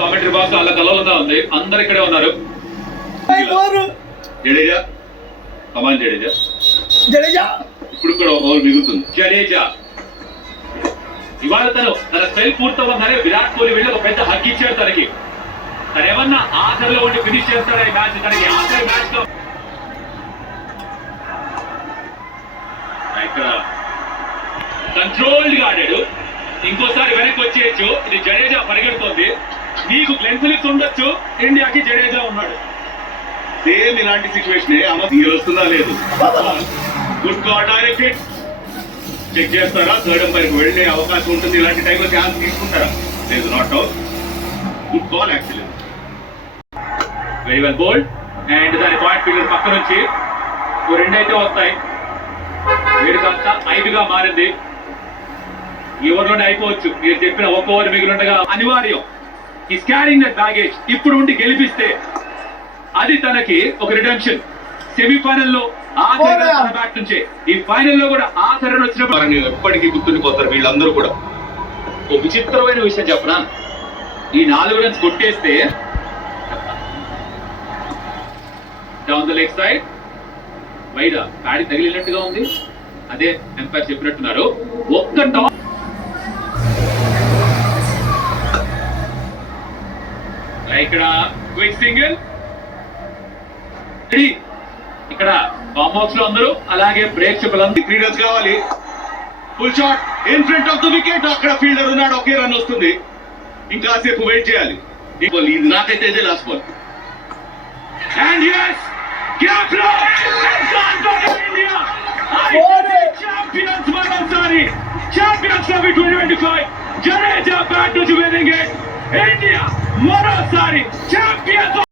Commentary box అలా కలవలుగా ఉంది. అందరు ఇక్కడే ఉన్నారు. జడేజా, కమాన్ జడేజా. జడేజా ఇప్పుడు కూడా ఓవర్ మిగులుతుంది. జడేజా ఇవాళ తన స్టైల్ పూర్తవ్వగానే విరాట్ కోహ్లీ వెళ్ళి ఒక పెద్ద హక్ ఇచ్చాడు తనకి. తను ఏమన్నా ఆఖరిలో ఉండి ఫినిష్ చేస్తాడా ఈ మ్యాచ్? తనకి ఆఖరి మ్యాచ్ లో ఇక్కడ కంట్రోల్డ్ గా ఆడాడు. ఇంకోసారి వెనక్కి వచ్చేయచ్చు. ఇది జడేజా పరిగెడుతోంది. నీకు గ్లెన్ ఫిలిప్స్ ఉండొచ్చు, ఇండియాకి జడేజా ఉన్నాడు. సేమ్ ఇలాంటి సిచ్యువేషన్ వస్తుందా లేదు. Good call, direct hit. Check చేస్తారా? థర్డ్ అంపైర్ కి వెళ్లే అవకాశం ఉంటుంది. ఇలాంటి టైంలో ఛాన్స్ తీసుకుంటారా? లేదు, not out. Good call actually. Very well bowled. And దాని పాయింట్ ఫిగర్ పక్క నుంచి రెండైతే వస్తాయి. 7 కాస్త 5గా మారింది. ఈ ఓవర్లోనే అయిపోవచ్చు. మీరు చెప్పిన ఒక ఓవర్ మిగిలిండగా అనివార్యం. ఈ క్యారింగ్ దట్ బ్యాగేజ్ ఇప్పుడు ఉండి గెలిపిస్తే అది తనకి ఒక రిడెంప్షన్. సెమీఫైనల్లో ఆఖరి బ్యాట్ నుంచే ఈ ఫైనల్లో కూడా ఆఖరి వచ్చినప్పుడు ఎప్పటికీ గుర్తుండిపోతారు వీళ్ళందరూ కూడా. ఒక విచిత్రమైన విషయం చెప్పనా, ఈ 4 రన్స్ కొట్టేస్తే down the leg side wide కాడి తగిలినట్టుగా ఉంది. అదే ఎంపైర్ చెప్పినట్టున్నారు. ఒక్క టాప్ ఇక్కడ క్విక్ సింగిల్. ఇక్కడ ఫామ్ హౌస్ లో అందరూ అలాగే ప్రేక్షకులందరూ క్రీడర్స్ కావాలి. Full shot in front of the wicket. అక్కడ ఫీల్డర్ ఉన్నాడు, ఒకే రన్ వస్తుంది. ఇంకాసేపు వెయిట్ చేయాలి. ఇది నాకైతే ఇదే last ball. And yes, Capra has gone back to India. Champions మరోసారి, Champions Trophy 2025. జడేజా బ్యాట్ నుంచి winning it. India మరోసారి ఛాంపియన్స్.